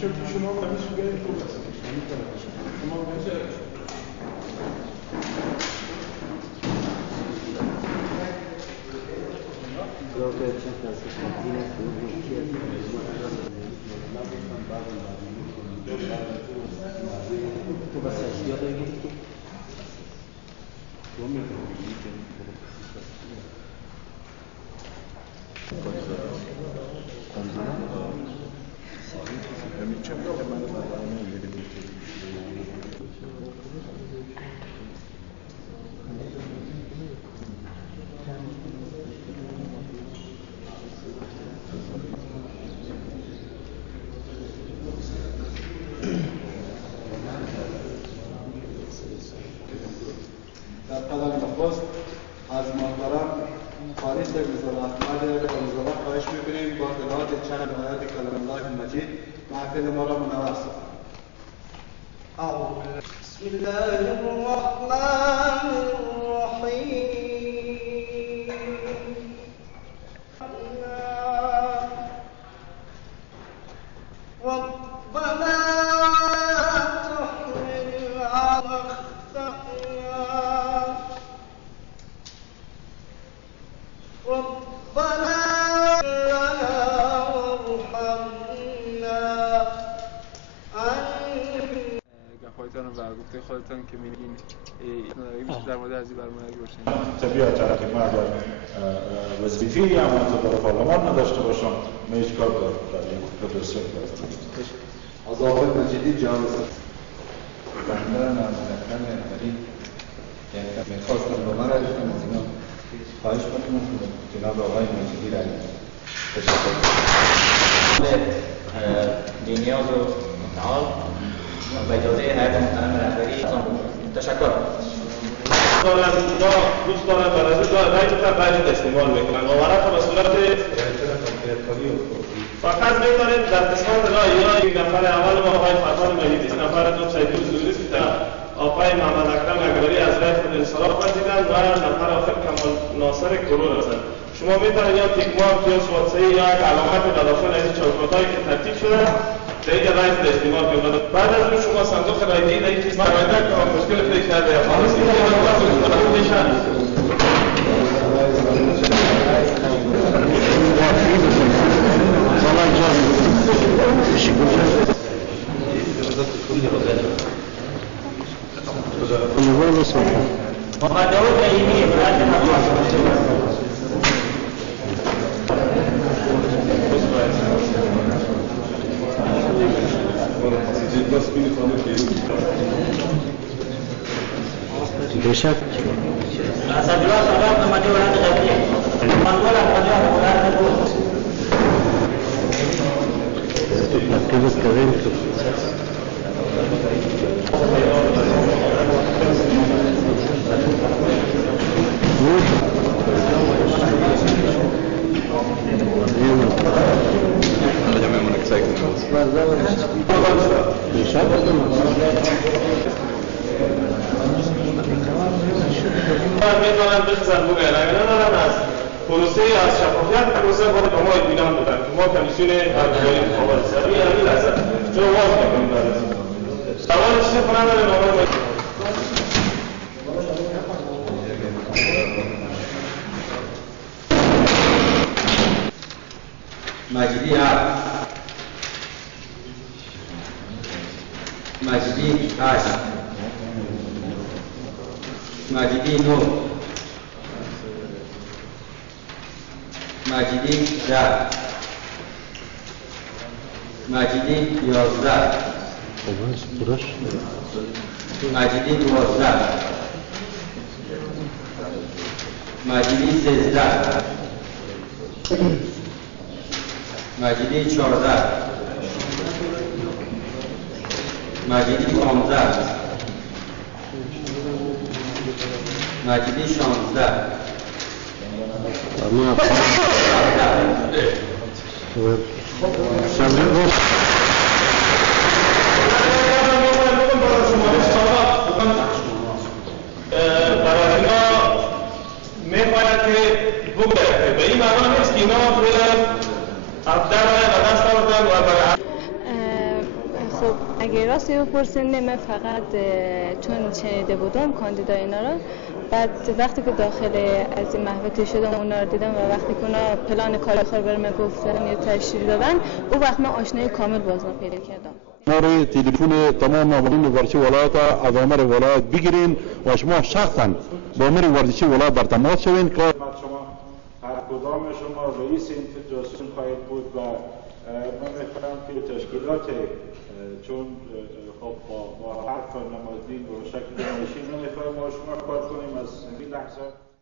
چون شما همه سوگه خوب هستید شما از محترم خالص وزارت وزارت خواهش میکنیم با تلاوت چند آیات کلام الله مجید محفل ما را منور سازند. بسم الله الرحمن الرحیم. ربنا تحمل على ربنا لنا وارحمنا گفایتان و گفته خودتان که میگین در مورد از این برنامه روشن طبیعت که من اگر وظیفه‌ای امانت دار پارلمان نداشته باشم من هیچ کار در این فدراسیون هستم. از آقای مجیدی جان بنده نامزدکرم فرید میخواستم به من رایشتم از اینا خواهش کنم جناب آقای مجیدی را تشکر بینیاز و متعال و اجازه هیئت محترم رهبری تشکر. دوست دارن برای رای بتن استعمال میکنن و ورق به صورت فقط میتونید در قسمت رای یا یک نفر اول ما آقای فرهاد مجیدی، نفر دوم سیدو زوریست که آقای محمد اکرم اکبری از رای خود انصراف پذیرند و نفر آخر کمال ناصر کرور هستند. شما میتونید یا تیک مارک یا سوادسایی یا یک علامت در داخل این چوکاتایی که ترتیب شده در اینجا رای خود استعمال کنید. بعد از اون شما صندوق رای دیگه در این چیز برآورده که مشکل فکر کرده یا خالصی که بشك سجلوا صلاة مجيء هذا غير منقول أخرجه ولا تقول تركيز كريم میتونن بخزن بگن اگر ندارن از پروسه از شفافیت پروسه باید به ما اطمینان بدن که ما کمیسیون ارزیابی انتخابات سریع همین لحظه چرا واضح میکنیم بعد از سوال چیزی کنم داره نامه مجیدی 7 مجیدی 8 مجیدی 9 مجیدی 10 مجیدی 11 مجیدی 12 مجیدی 13 مجیدی 14 مجیدی 15 مجیدی 16 برای اینا میخواید که بگوید به این معنا نیست که اینا فعلا ابدر و دست آوردن و برای اگه راستی بپرسین من فقط چون شنیده بودم کاندیدای اینا رو، بعد وقتی که داخل از این محوطه شدم اونا رو دیدم و وقتی که اونا پلان کاری خود برام گفتن یا تشریح دادن، اون وقت من آشنایی کامل باز پیدا کردم. ما روی تلفن تمام مامورین ورزشی ولایت از آمر ولایت بگیرین و شما شخصا با امیر ورزشی ولایت بر تماس شوین که شما هر کدام شما رئیس این فدراسیون خواهید بود و من می‌فهمم که تشکیلات چون خب با هر فرد نمازی و شکل نمایشی نمی‌فهمم ما شما کار کنیم از این لحظه